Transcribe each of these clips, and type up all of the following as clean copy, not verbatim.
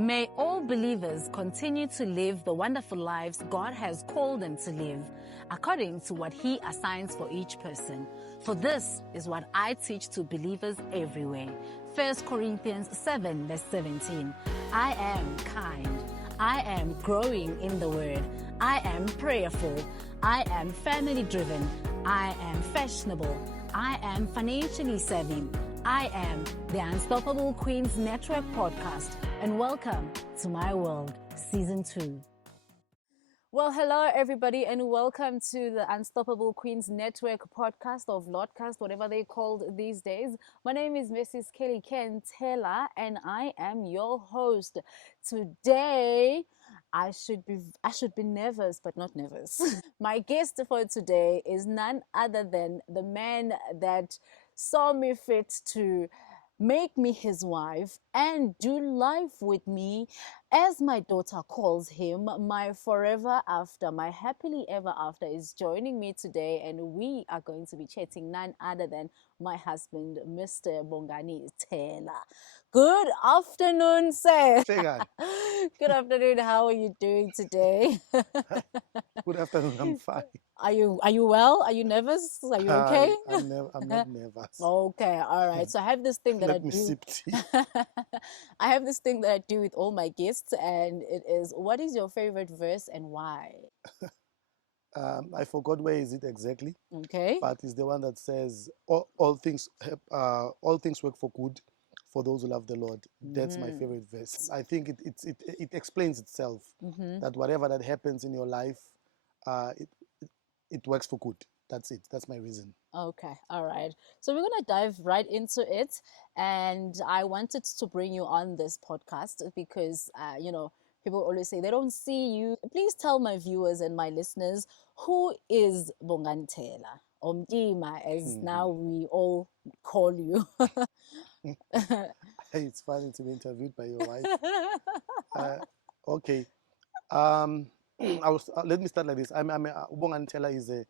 May all believers continue to live the wonderful lives God has called them to live, according to what He assigns for each person. For this is what I teach to believers everywhere. 1 Corinthians 7 verse 17. I am kind. I am growing in the Word. I am prayerful. I am family driven. I am fashionable. I am financially savvy. I am the Unstoppable Queens Network podcast, and welcome to my world, season 2. Well, hello everybody, and welcome to the Unstoppable Queens Network podcast, or Vlogcast, whatever they called these days. My name is Mrs. Kelly Ken Taylor, and I am your host. Today, I should be nervous, but not nervous. My guest for today is none other than the man that saw me fit to make me his wife and do life with me, as my daughter calls him, my forever after, my happily ever after, is joining me today, and we are going to be chatting none other than my husband, Mr. Bongani Taylor. Good afternoon, sir. Good afternoon. How are you doing today? Good afternoon. I'm fine. Are you well? Are you nervous? Are you okay? I'm not nervous. Okay, all right. So I have this thing that Let me sip tea. I have this thing that I do with all my guests, and it is, what is your favorite verse and why? I forgot where is it exactly, Okay. but it's the one that says all things work for good for those who love the Lord. That's my favorite verse. I think it explains itself that whatever that happens in your life, it works for good. That's it. That's my reason. Okay, all right. So we're going to dive right into it. And I wanted to bring you on this podcast because, people always say they don't see you. Please tell my viewers and my listeners, who is Bongani Taylor, or Mtima, as now we all call you? It's funny to be interviewed by your wife. Okay. Let me start like this. Bongani Taylor is a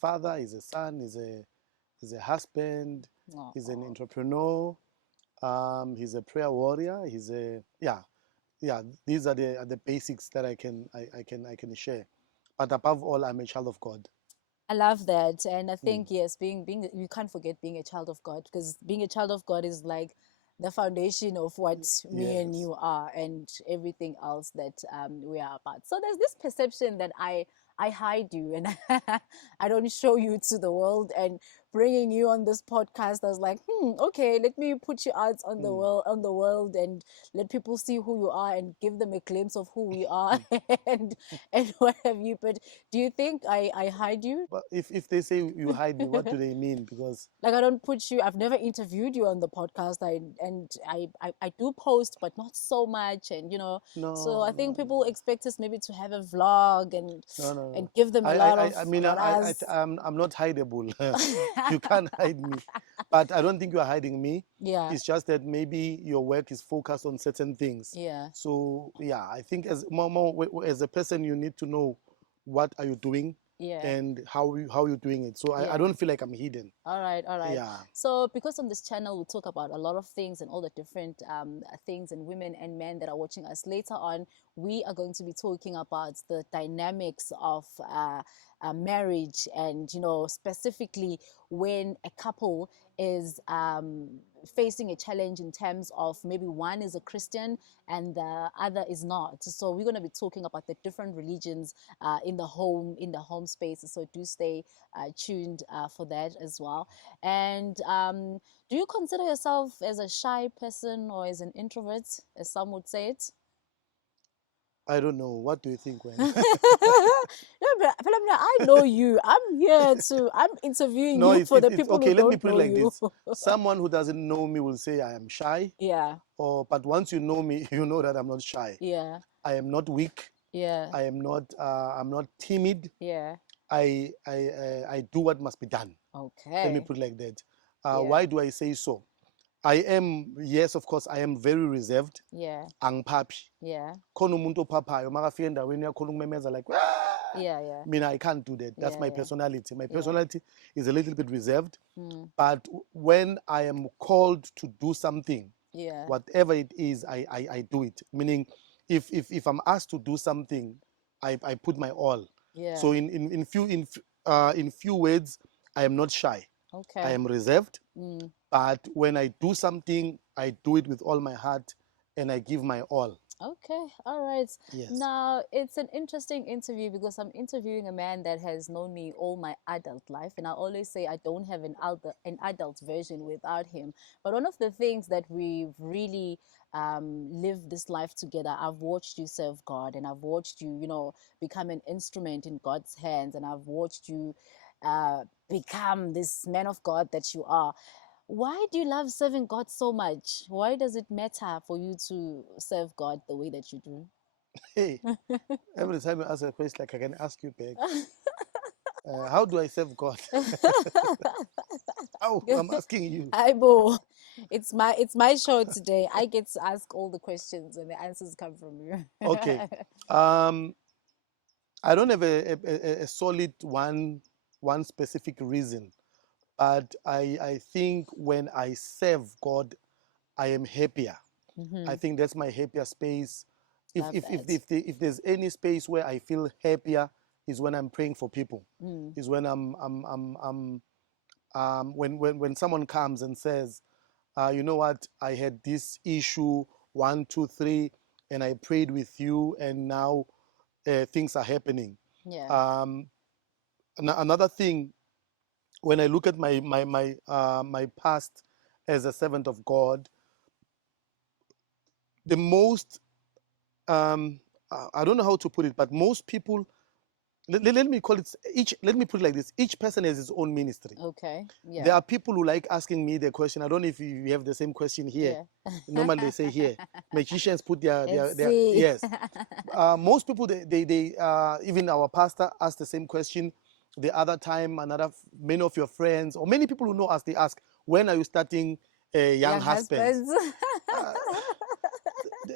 father, is a son, is a husband, he's an entrepreneur, he's a prayer warrior, he's a these are the basics that I can share. But above all, I'm a child of God. I love that. And I think, yes, being you can't forget being a child of God, because being a child of God is like the foundation of what me and you are, and everything else that we are about. So there's this perception that I hide you and I don't show you to the world, and bringing you on this podcast, I was like, okay, let me put you out on the world and let people see who you are and give them a glimpse of who we are and what have you. But do you think I hide you? But if they say you hide me, what do they mean? Because like, I don't put you, I've never interviewed you on the podcast. I do post, but not so much, and so I think people expect us maybe to have a vlog and give them a lot of I'm not hideable. You can't hide me, but I don't think you are hiding me. Yeah, it's just that maybe your work is focused on certain things. Yeah. So I think as a person, you need to know what are you doing. Yeah. And how you're doing it. So I don't feel like I'm hidden. All right. Yeah. So because on this channel we talk about a lot of things and all the different things, and women and men that are watching us, later on we are going to be talking about the dynamics of marriage, and specifically when a couple is facing a challenge in terms of maybe one is a Christian and the other is not. So we're going to be talking about the different religions in the home space. So do stay tuned for that as well. And do you consider yourself as a shy person or as an introvert, as some would say it? I don't know. What do you think, when? No, but I know you. I'm interviewing you for the people okay, who don't know you. Let me put it like this. Someone who doesn't know me will say I am shy. Yeah. But once you know me, you know that I'm not shy. Yeah. I am not weak. Yeah. I am not. I'm not timid. Yeah. I do what must be done. Okay. Let me put it like that. Why do I say so? I am, yes, of course, I am very reserved. Yeah. Angiphaphi. Yeah. Khona umuntu ophaphayo makafika endaweni yakhona ukumemeza like, yeah. Mina, I can't do that. That's my personality. My personality is a little bit reserved. But when I am called to do something, Yeah. Whatever it is, I do it. Meaning, if I'm asked to do something, I put my all. Yeah. So in few words, I am not shy. Okay. I am reserved. But when I do something, I do it with all my heart, and I give my all. Okay, all right. Yes. Now, it's an interesting interview because I'm interviewing a man that has known me all my adult life. And I always say I don't have an adult version without him. But one of the things that we've really lived this life together, I've watched you serve God, and I've watched you, become an instrument in God's hands. And I've watched you become this man of God that you are. Why do you love serving God so much? Why does it matter for you to serve God the way that you do? Hey, every time you ask a question, like I can ask you back. How do I serve God? How? I'm asking you. Aibo, it's my show today. I get to ask all the questions, and the answers come from you. Okay. I don't have a solid one specific reason, but I think when I serve God, I am happier. I think that's my happier space. If there's any space where I feel happier, is when I'm praying for people. Is when when someone comes and says, you know what, I had this issue 1, 2, 3, and I prayed with you, and now things are happening. Yeah. Another thing, when I look at my past as a servant of God, the most I don't know how to put it, but most people, let me call it let me put it like this: each person has his own ministry. Okay. Yeah. There are people who like asking me the question. I don't know if you have the same question here. Yeah. Normally they say here, magicians put their see. yes. Most people, they even our pastor asked the same question the other time. Many of your friends or many people who know us, they ask, when are you starting young husbands?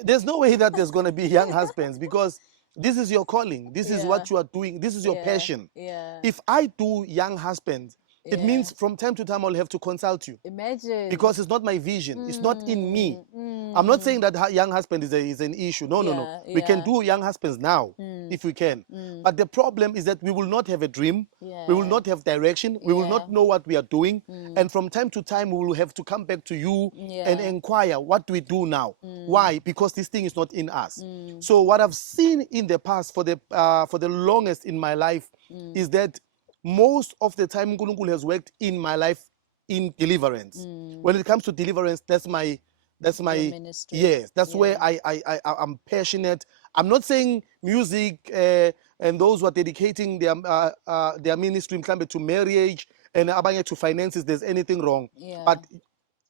There's no way that there's going to be young husbands, because this is your calling. This is what you are doing. This is your passion. Yeah. If I do young husbands, it means from time to time I'll have to consult you. Imagine. Because it's not my vision. It's not in me. I'm not saying that young husband is an issue. No. We can do young husbands now if we can. But the problem is that we will not have a dream. We will not have direction. We will not know what we are doing. And from time to time, we will have to come back to you and inquire, what do we do now? Why? Because this thing is not in us. So what I've seen in the past for the longest in my life is that most of the time Nkulunkulu has worked in my life in deliverance. When it comes to deliverance, that's my ministry. Yes, that's where I'm passionate. I'm not saying music and those who are dedicating their ministry to marriage and abanye to finances, there's anything wrong. But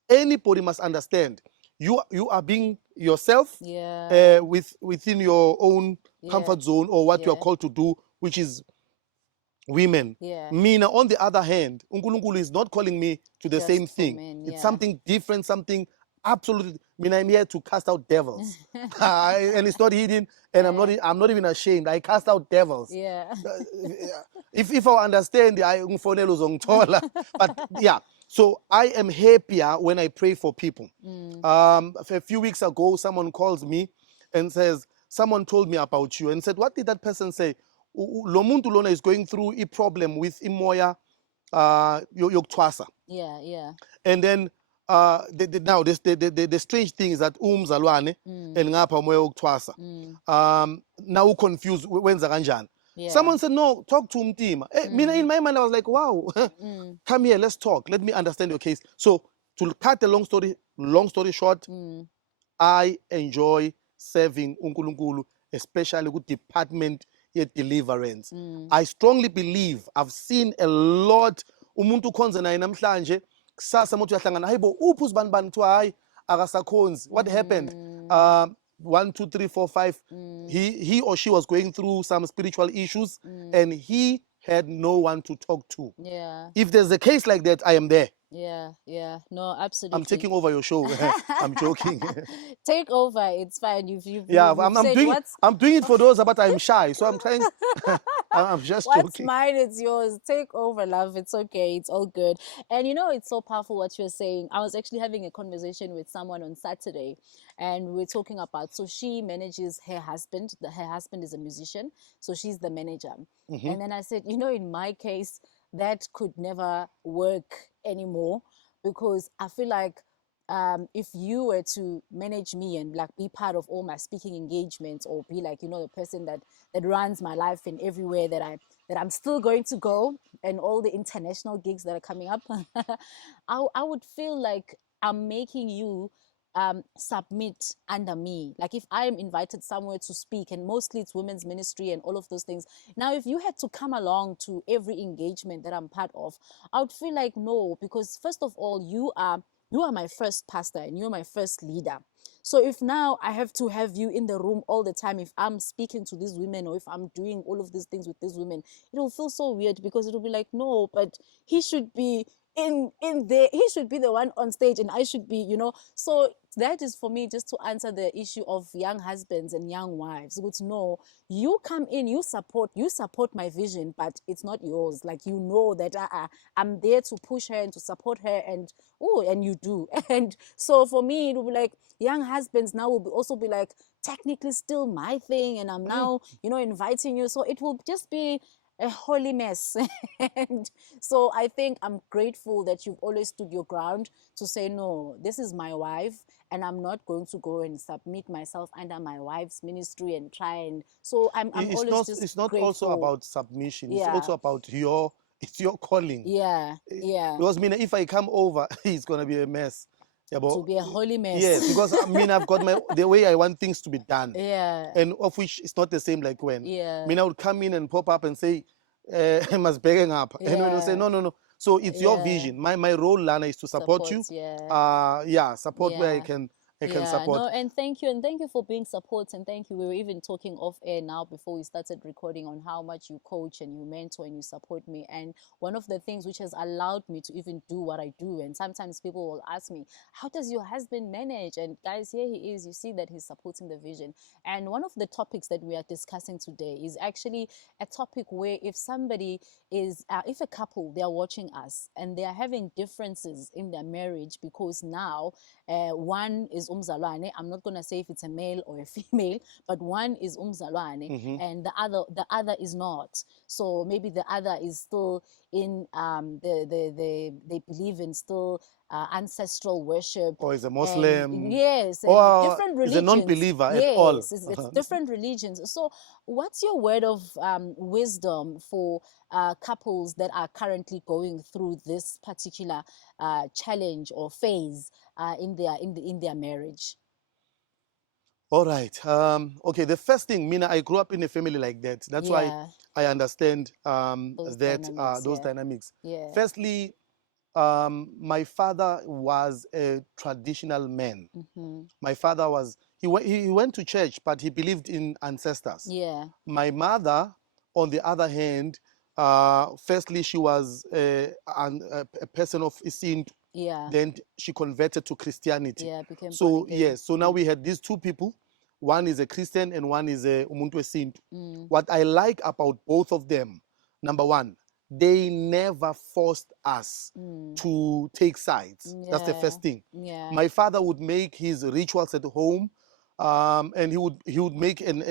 anybody must understand, you are being yourself within your own comfort zone, or what you are called to do, which is women. Mina, on the other hand, Unkulunkulu is not calling me to the same thing. Men, it's something different, something absolutely. Mina, I'm here to cast out devils, and it's not hidden. And I'm not even ashamed. I cast out devils. If I understand, but yeah. So I am happier when I pray for people. A few weeks ago, someone calls me and says, someone told me about you, and said, what did that person say? Lo muntu lona is going through a problem with imoya yokuthwasa. And then now the strange thing is that umzalwane and ngapha umoya wokuthwasa. Now confused, wenza kanjani? Someone said, no, talk to Mtima. In my mind I was like, wow. Come here, let's talk, let me understand your case. So to cut the long story short, I enjoy serving uNkulunkulu, especially with department deliverance. I strongly believe, I've seen a lot. Umuntu khonza naye namhlanje, kusasa umuntu uyahlangana, hayibo uphi uzibani kuthiwa hayi akasakhonzi. What happened? 1, 2, 3, 4, 5. He or she was going through some spiritual issues, and he had no one to talk to. If there's a case like that, I am there. No, absolutely. I'm taking over your show. I'm joking. Take over, it's fine. I'm doing it for those, but I'm shy, so I'm trying. I'm just What's joking. mine, it's yours. Take over, love. It's okay. It's all good. And you know, it's so powerful what you're saying. I was actually having a conversation with someone on Saturday, and we are talking about, so she manages her husband. Her husband is a musician, so she's the manager. And then I said, you know, in my case, that could never work anymore, because I feel like if you were to manage me and like be part of all my speaking engagements, or be like, you know, the person that runs my life in everywhere that I'm still going to go, and all the international gigs that are coming up, I would feel like I'm making you submit under me. Like if I am invited somewhere to speak, and mostly it's women's ministry and all of those things, now if you had to come along to every engagement that I'm part of, I would feel like no, because first of all, you are my first pastor and you're my first leader. So if now I have to have you in the room all the time, if I'm speaking to these women, or if I'm doing all of these things with these women, it will feel so weird, because it will be like, no, but he should be in there, he should be the one on stage, and I should be, you know. So that is for me, just to answer the issue of young husbands and young wives, which no, you come in, you support my vision, but it's not yours. Like, you know that I'm there to push her and to support her, and oh, and you do. And so for me, it will be like, young husbands now will also be like, technically still my thing, and I'm now, you know, inviting you. So it will just be a holy mess. And so I think I'm grateful that you've always stood your ground to say, no, this is my wife, and I'm not going to go and submit myself under my wife's ministry and try. And so I'm always just It's not also grateful. about submission. It's Yeah. also about it's your calling. Yeah. Because if I come over, it's gonna be a mess. Yeah, but To be a holy mess. yes, because I've got the way I want things to be done. Yeah. And of which it's not the same like when. Yeah. I would come in and pop up and say, I must begging up. Yeah. And when you say, no. So it's your vision. My role, Lana, is to support you. Support where I can support. No, and thank you for being support, and thank you. We were even talking off air now before we started recording on how much you coach and you mentor and you support me. And one of the things which has allowed me to even do what I do, and sometimes people will ask me, how does your husband manage? And guys, here he is. You see that he's supporting the vision. And one of the topics that we are discussing today is actually a topic where if somebody is, if a couple, they are watching us and they are having differences in their marriage, because now one is umzalwane. I'm not going to say if it's a male or a female, but one is umzalwane, and the other is not. So maybe the other is still in they believe in still ancestral worship, or is a Muslim, and, yes, and or different religions. is a non-believer at all. It's different religions. So what's your word of wisdom for couples that are currently going through this particular challenge or phase in their marriage? All right. Okay. The first thing, Mina, I grew up in a family like that. That's why I understand those dynamics. Yeah. Firstly, my father was a traditional man. My father was he went to church, but he believed in ancestors. Yeah. My mother, on the other hand, firstly she was a person of Isintu. Yeah. Then she converted to Christianity. Yeah, became so born again. yes. So now we had these two people. One is a Christian and one is a Umuntu Wesintu. What I like about both of them, number one, they never forced us to take sides. That's the first thing. Yeah. My father would make his rituals at home, and he would make a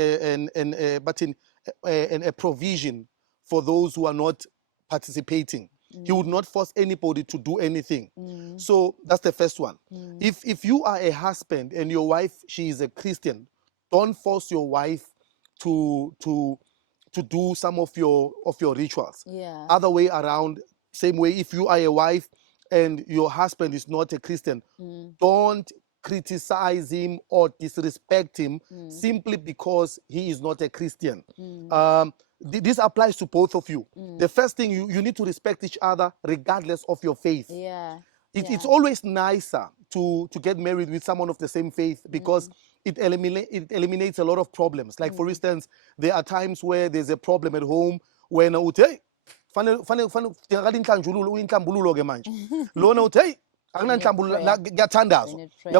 provision for those who are not participating. He would not force anybody to do anything. So that's the first one. If you are a husband and your wife, she is a Christian, don't force your wife to do some of your rituals. Yeah. Other way around, same way, if you are a wife and your husband is not a Christian, don't criticize him or disrespect him simply because he is not a Christian. This applies to both of you. The first thing, you need to respect each other regardless of your faith. Yeah. It's always nicer to get married with someone of the same faith, because it eliminates a lot of problems. Like, for instance, there are times where there's a problem at home when hey,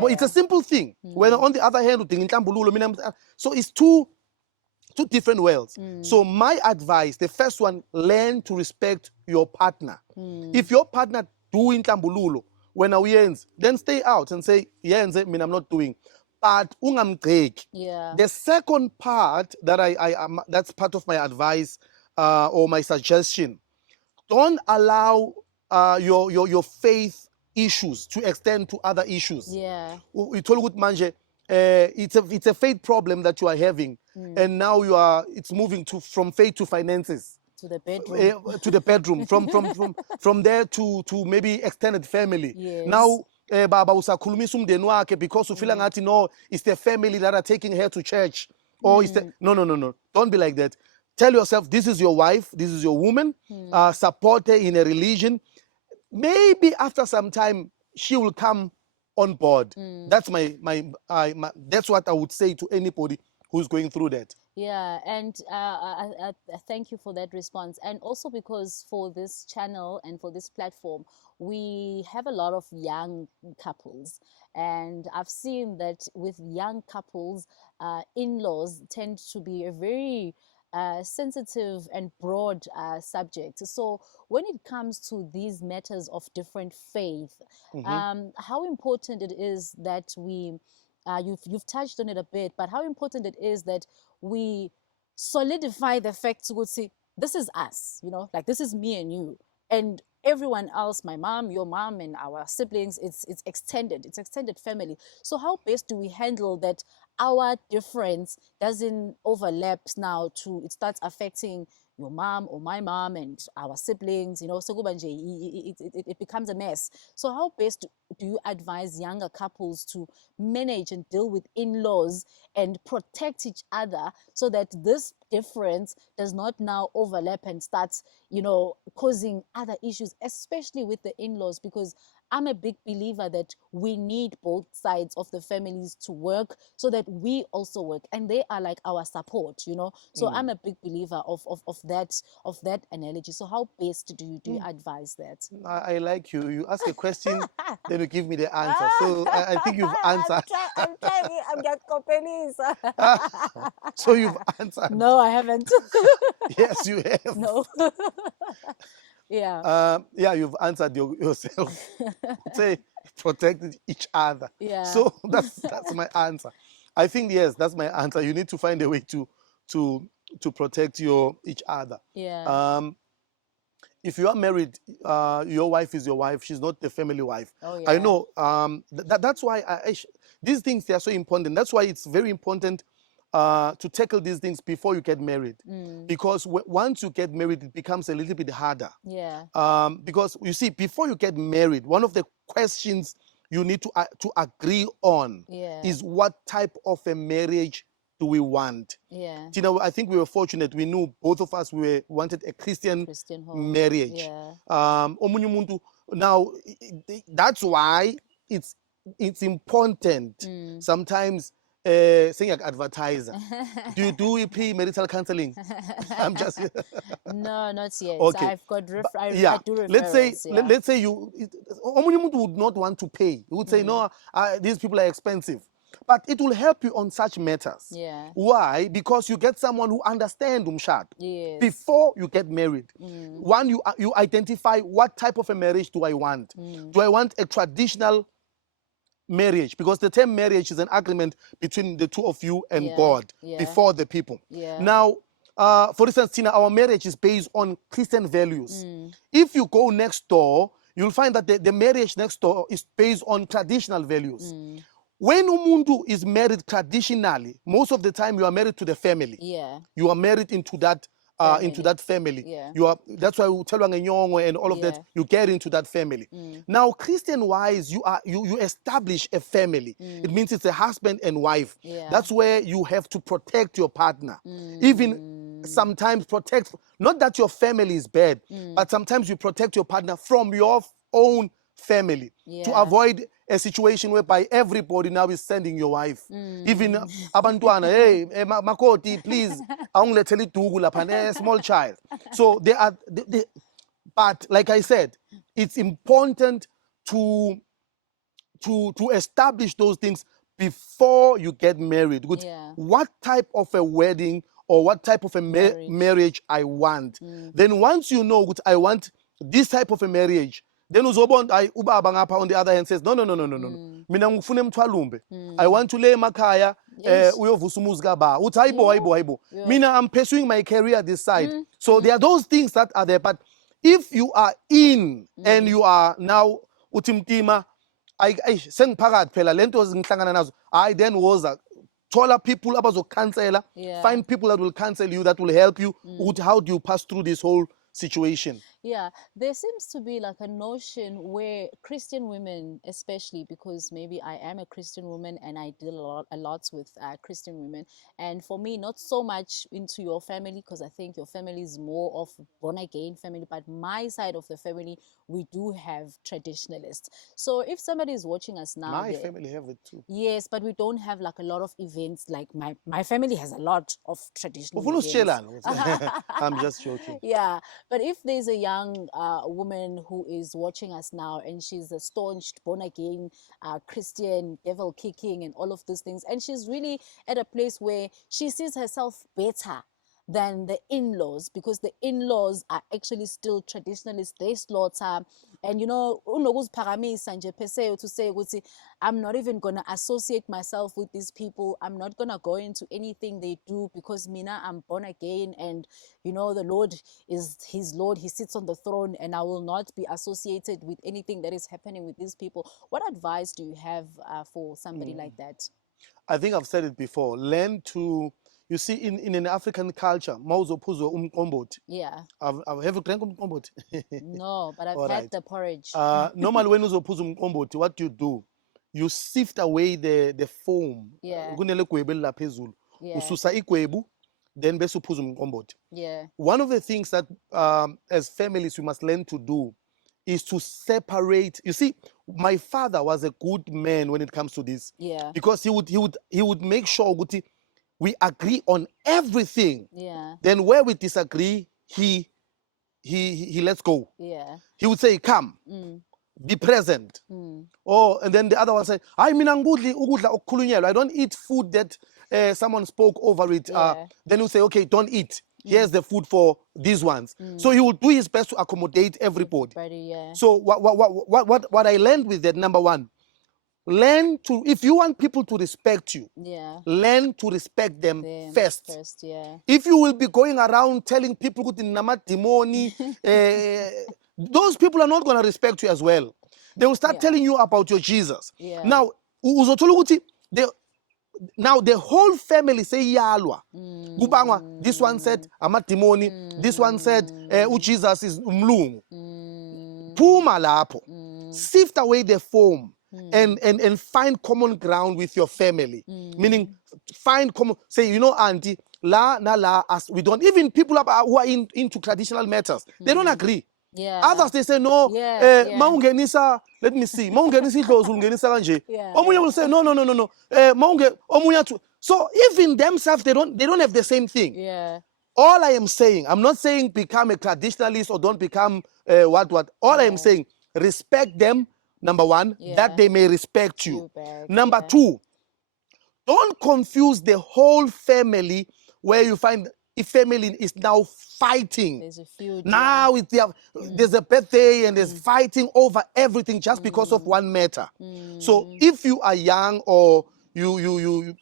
it's a simple thing. When on the other hand, so it's two two different worlds. So my advice, the first one, learn to respect your partner. If your partner doing tambululo, when uyenzi, then stay out and say, yenze, I mean, I'm not doing. But ungamgceki. Yeah. The second part that that's part of my advice or my suggestion. Don't allow your faith issues to extend to other issues. Yeah. We told good manje, it's a faith problem that you are having, and now it's moving from faith to finances. To the bedroom. To the bedroom. From there to maybe extended family. Yes. Now baba usakhulumisa umndeni wakhe because ufila ngathi no, it's the family that are taking her to church. Or no. Don't be like that. Tell yourself, this is your wife, this is your woman, support her in a religion. Maybe after some time, she will come on board. That's that's what I would say to anybody who's going through that. Yeah, and I thank you for that response. And also because for this channel and for this platform, we have a lot of young couples. And I've seen that with young couples, in-laws tend to be a very sensitive and broad subject. So when it comes to these matters of different faith, how important it is that we, you've touched on it a bit, but how important it is that we solidify the fact to go see, this is us, like this is me and you. And everyone else, my mom, your mom, and our siblings, it's extended family. So how best do we handle that our difference doesn't overlap now to it starts affecting your mom or my mom and our siblings, so it becomes a mess. So how best do you advise younger couples to manage and deal with in-laws and protect each other so that this difference does not now overlap and starts, causing other issues, especially with the in-laws? Because I'm a big believer that we need both sides of the families to work so that we also work, and they are like our support, So I'm a big believer of that analogy. So how best do you advise that? I like you. You ask a question, then you give me the answer. So I think you've answered. I'm trying. I'm just copying. So you've answered. No, I haven't. Yes, you have. No. Yeah. Yeah, you've answered yourself. Say protect each other. Yeah. So that's my answer. I think yes, that's my answer. You need to find a way to protect each other. Yeah. If you are married, your wife is your wife. She's not the family wife. Oh, yeah. I know. That's why these things, they are so important. That's why it's very important to tackle these things before you get married. Because once you get married, it becomes a little bit harder. Yeah. Because you see, before you get married, one of the questions you need to agree on is what type of a marriage do we want? Yeah. Tina, I think we were fortunate. We knew both of us wanted a Christian marriage. Yeah. Now, that's why it's important sometimes. Saying like advertiser, do you do pre-marital counseling? I'm just no, not yet. Okay. I've got I do referrals. Let's say you would not want to pay. You would say no, these people are expensive, but it will help you on such matters. Yeah. Why? Because you get someone who understands umshad. Yes. Before you get married. One, you identify what type of a marriage do I want. Do I want a traditional marriage? Because the term marriage is an agreement between the two of you and God before the people. Yeah. Now, for instance, Tina, our marriage is based on Christian values. If you go next door, you'll find that the marriage next door is based on traditional values. When umuntu is married traditionally, most of the time you are married to the family. Yeah. You are married into that family. Yeah. That's why we tell you and all of that, you get into that family. Now, Christian wise, you establish a family. It means it's a husband and wife. Yeah. That's where you have to protect your partner. Even sometimes protect, not that your family is bad, but sometimes you protect your partner from your own family to avoid a situation whereby everybody now is sending your wife. Even abantwana, hey, makoti, please, a small child. So they are, but like I said, it's important to establish those things before you get married. What type of a wedding or what type of a marriage I want. Then once you know what I want this type of a marriage, then ubaba ngapha on the other hand says, no. Mina ngifuna emthwalumbe. I want to lay emakhaya, uyovusa umuzi kaba. Uthi hayibo. Mina I'm pursuing my career this side. So there are those things that are there. But if you are in and you are now uthi Mtima, sengiphakathi phela lento ngihlangana nazo, I then was taller people abazokhansela, find people that will counsel you, that will help you. How do you pass through this whole situation? Yeah, there seems to be like a notion where Christian women, especially because maybe I am a Christian woman and I deal a lot with Christian women, and for me, not so much into your family, because I think your family is more of born again family, but my side of the family, we do have traditionalists. So if somebody is watching us now, my family have it too. Yes, but we don't have like a lot of events. Like my family has a lot of traditional events. I'm just joking. Yeah, but if there's a young woman who is watching us now and she's a staunch born again Christian, devil kicking and all of those things, and she's really at a place where she sees herself better than the in-laws, because the in-laws are actually still traditionalists. They slaughter, and to say, I'm not even gonna associate myself with these people. I'm not gonna go into anything they do, because mina, I'm born again, and the Lord is his Lord. He sits on the throne, and I will not be associated with anything that is happening with these people. What advice do you have for somebody like that? I think I've said it before. Learn to, you see, in an African culture, yeah. Have you drank umqombothi? No, but I've had the porridge. Normally when uzophuza umqombothi, what you do, you sift away the foam. Yeah. Ususa igwebu, then bese uphuza umqombothi. Yeah. One of the things that as families we must learn to do is to separate. You see, my father was a good man when it comes to this. Yeah. Because he would make sure we agree on everything. Yeah. Then where we disagree, he lets go. Yeah. He would say, come, be present. And then the other one say, I don't eat food that someone spoke over it. Then you say, okay, don't eat. Here's the food for these ones. So he will do his best to accommodate everybody. Yeah. So what I learned with that, number one, learn to, if you want people to respect you, learn to respect them first. Yeah. If you will be going around telling people those people are not going to respect you as well. They will start telling you about your Jesus. Yeah. Now, now the whole family say yalwa. This one said amadimoni. This one said Jesus is umlungu. Puma lapho. Sift away the foam and find common ground with your family. Meaning find common, say, auntie, as we don't, even people who are into traditional matters, they don't agree. Yeah. Others, they say, no, maungenisa, let me see, maungenisa idlozi ungenisa kanje. Omunye will say, no. So even themselves, they don't have the same thing. Yeah. All I am saying, I'm not saying become a traditionalist or don't become what. All I am saying, respect them, number one, that they may respect you. Number two, don't confuse the whole family where you find a family is now fighting. There's a feud. Now there's a birthday and there's fighting over everything just because of one matter. So if you are young or you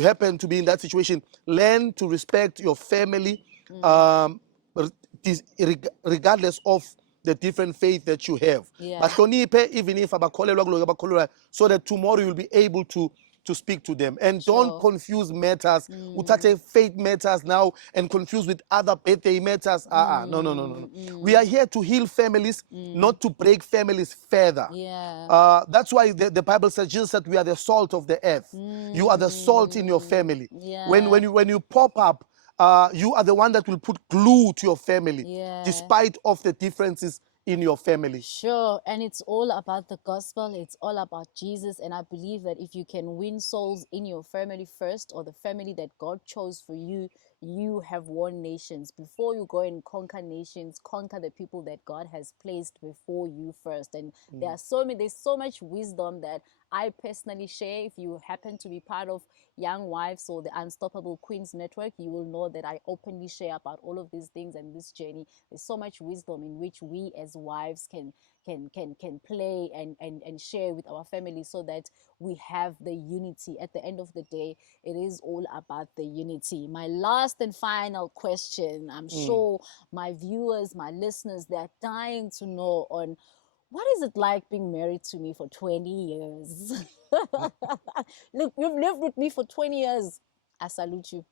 happen to be in that situation, learn to respect your family, regardless of the different faith that you have. Even if so that tomorrow you'll be able to speak to them. And don't confuse matters. Utate faith matters now and confuse with other birthday matters. No. We are here to heal families, not to break families further. That's why the Bible says, Jesus said, we are the salt of the earth. You are the salt in your family. When you pop up, you are the one that will put glue to your family, despite of the differences in your family. Sure, and it's all about the gospel. It's all about Jesus, and I believe that if you can win souls in your family first, or the family that God chose for you, you have won nations. Before you go and conquer nations, conquer the people that God has placed before you first. And there's so much wisdom that I personally share. If you happen to be part of Young Wives or the Unstoppable Queens Network, you will know that I openly share about all of these things and this journey. There's so much wisdom in which we as wives can play and share with our family, so that we have the unity. At the end of the day, it is all about the unity. My last and final question, I'm sure my viewers, my listeners, they're dying to know on what is it like being married to me for 20 years? Look, you've lived with me for 20 years. I salute you.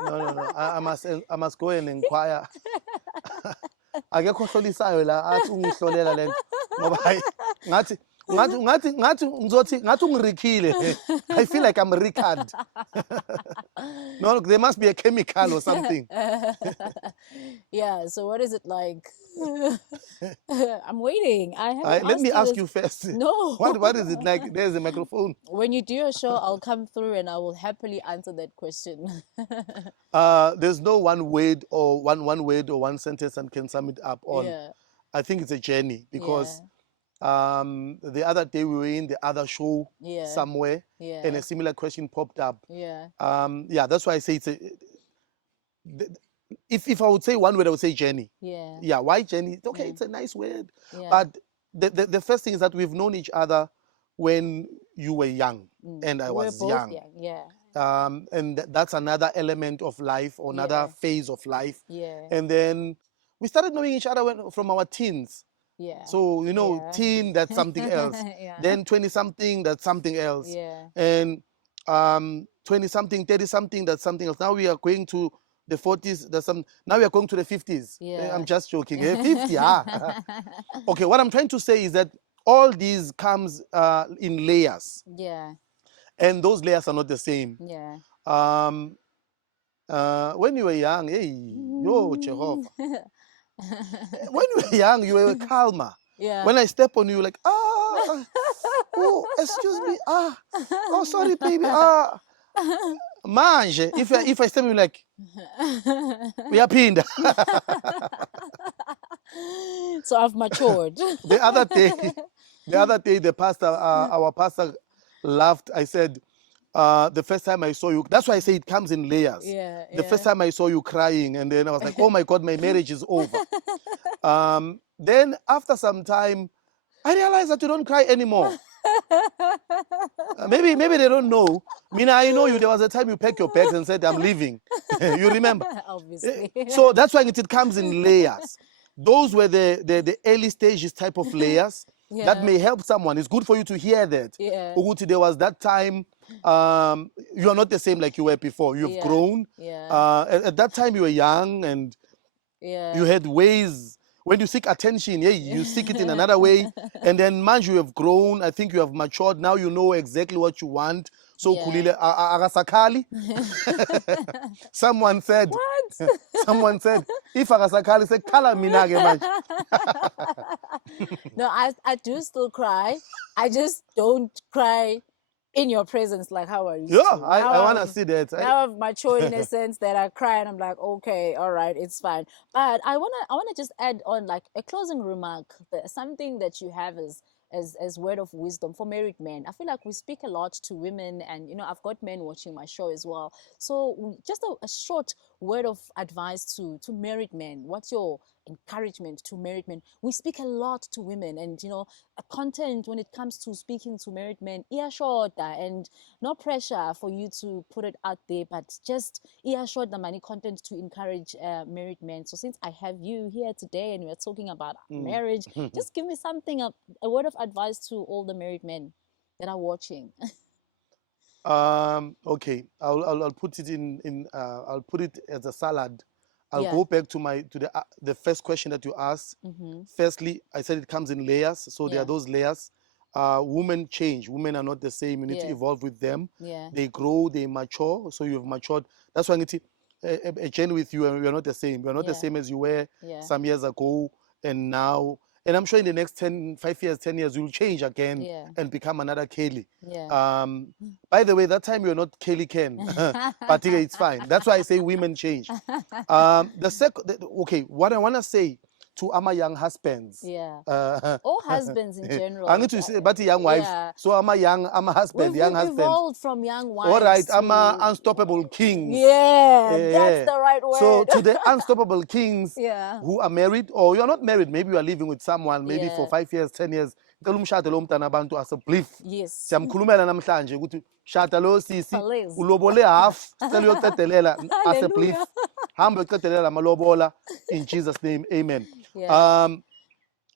No. I must go and inquire. Akekho ohlolisayo la athi ungihlolela lento ngoba hayi ngathi ungirikhile. I feel like I'm recalled. No, there must be a chemical or something. Yeah, so what is it like? I'm waiting. Let me ask you first. No. What is it like? There's a microphone. When you do a show, I'll come through and I will happily answer that question. There's no one word or one sentence that can sum it up on. Yeah. I think it's a journey because the other day we were in the other show somewhere and a similar question popped up. Yeah, that's why I say it's if I would say one word, I would say journey. Yeah, why journey? Okay, it's a nice word. But the first thing is that we've known each other when you were young and I was young. And that's another element of life or another phase of life. And then we started knowing each other from our teens. So, you know, teen, that's something else. Then 20-something, that's something else. And 20-something, 30-something, that's something else. Now we are going to the 40s. Now we are going to the 50s. I'm just joking. 50, Okay, what I'm trying to say is that all these comes in layers. And those layers are not the same. When you were young, hey, yo, Jehovah. When you were young, you were calmer. When I step on you, like, oh, excuse me, oh, sorry, baby, manje. If I step on you, like, we are pinned. So I've matured. The other day, the pastor, our pastor, laughed. I said, the first time I saw you, that's why I say it comes in layers. The first time I saw you crying, and then I was like, oh my God, my marriage is over. Then after some time, I realized that you don't cry anymore. Maybe they don't know. Mina, I know you. There was a time you packed your bags and said, I'm leaving. You remember? Obviously. So that's why it comes in layers. Those were the early stages type of layers that may help someone. It's good for you to hear that. Uguti, there was that time, you are not the same like you were before. You've grown. At that time, you were young and you had ways. When you seek attention, you seek it in another way. And then, man, you have grown. I think you have matured. Now you know exactly what you want. So, kulile agasakali. Someone said, what? Someone said, if agasakali, say kala minage man. No, I do still cry. I just don't cry in your presence like how I used to. I want to see that. Now I've matured in a sense that I cry and I'm like, okay, all right, it's fine. But I wanna just add on like a closing remark, something that you have as word of wisdom for married men. I feel like we speak a lot to women, and you know, I've got men watching my show as well. So just a short word of advice to married men. What's your encouragement to married men? We speak a lot to women, and you know, content when it comes to speaking to married men, ear short, and no pressure for you to put it out there, but just ear short the money content to encourage married men. So since I have you here today and we're talking about marriage, just give me something, a word of advice to all the married men that are watching. Okay, I'll put it I'll put it as a salad. I'll go back to the first question that you asked. Firstly, I said it comes in layers. So there are those layers. Women change. Women are not the same. You need to evolve with them. They grow, they mature. So you've matured. That's why I need to a journey with you, and we are not the same. We are not the same as you were some years ago and now. And I'm sure in the next 5 years, 10 years, you'll change again and become another Kelly. By the way, that time you're not Kelly Ken, but it's fine. That's why I say women change. Okay, what I want to say to ama young husbands. Yeah. Or husbands in general. I'm going to say, but young wives. Yeah. So ama husband, young We've husband. evolved from young wives. All right, to... ama unstoppable kings. Yeah, that's the right word. So to the unstoppable kings yeah. who are married, or you're not married, maybe you are living with someone, maybe Yeah. for 5 years, 10 years. Yes. Siyamkhulumela namhlanje ukuthi shada lo sisi Please. ulobole half sicela uyoqedelela as a belief. Hamba uyoqedelela amalobola in Jesus name. Amen. Yeah.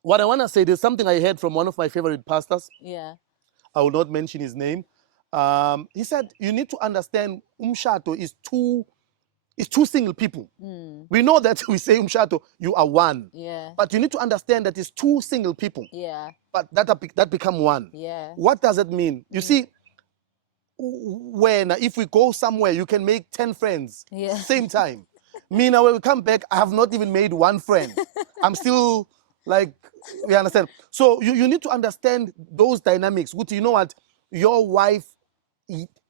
What I want to say, there's something I heard from one of my favorite pastors. Yeah. I will not mention his name. He said you need to understand umshado is two single people. We know that we say umshado, you are one. Yeah. But you need to understand that it's two single people. Yeah. But that become one. Yeah. What does it mean? You see, if we go somewhere, you can make 10 friends same time. Me now, when we come back, I have not even made one friend. I'm still like, you understand? So you need to understand those dynamics. You know what? Your wife,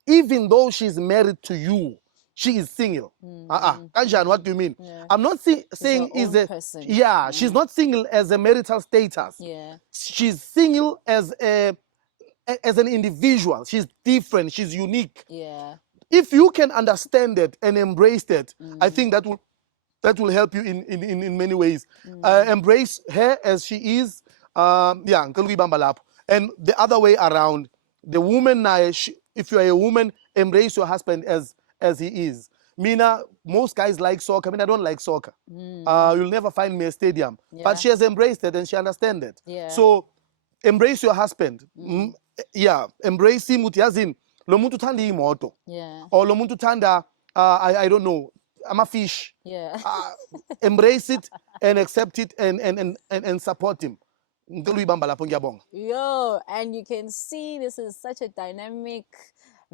even though she's married to you, she is single. Kanjan, what do you mean? Yeah. I'm not saying is a person. Yeah, she's not single as a marital status. Yeah. She's single as an individual. She's different. She's unique. Yeah. If you can understand it and embrace that, I think that will help you in many ways. Embrace her as she is. And the other way around, the woman, if you are a woman, embrace your husband as he is. Mina, most guys like soccer. I don't like soccer. You'll never find me a stadium. Yeah. But she has embraced it and she understands it. Yeah. So embrace your husband. Yeah, embrace him with yazin. Lo muntu thanda imoto. Yeah. Or lo muntu thanda, I don't know, I'm a fish. Yeah. Embrace it and accept it and support him. Yo, and you can see this is such a dynamic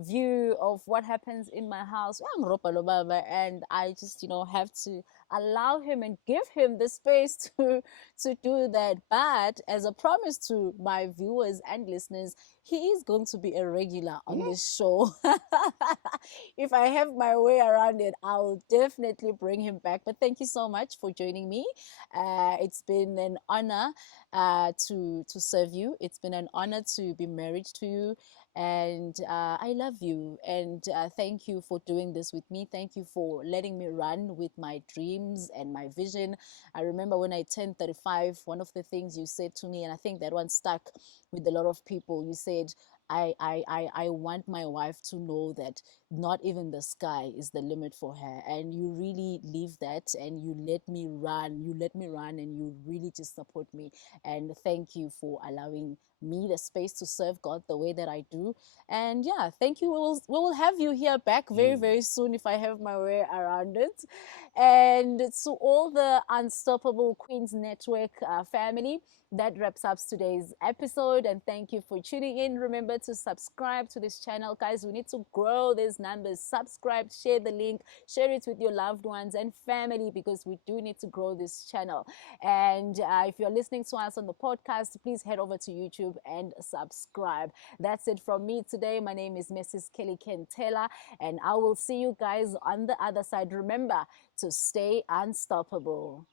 view of what happens in my house. And I just, have to allow him and give him the space to do that. But as a promise to my viewers and listeners, he is going to be a regular on this show. If I have my way around it, I'll definitely bring him back. But thank you so much for joining me. It's been an honor to serve you. It's been an honor to be married to you. And I love you, and thank you for doing this with me. Thank you for letting me run with my dreams and my vision. I remember when I turned 35, one of the things you said to me, and I think that one stuck with a lot of people, you said, I want my wife to know that not even the sky is the limit for her. And you really live that, and you let me run, and you really just support me. And thank you for allowing me the space to serve God the way that I do. And yeah, thank you. We will have you here back very, very soon if I have my way around it. And to all the Unstoppable Queens Network family, that wraps up today's episode, and thank you for tuning in. Remember to subscribe to this channel, guys. We need to grow these numbers. Subscribe, share the link, share it with your loved ones and family, because we do need to grow this channel. And if you're listening to us on the podcast, please head over to YouTube and subscribe. That's it from me today. My name is Mrs. Kelly Kentela, and I will see you guys on the other side. Remember to stay unstoppable.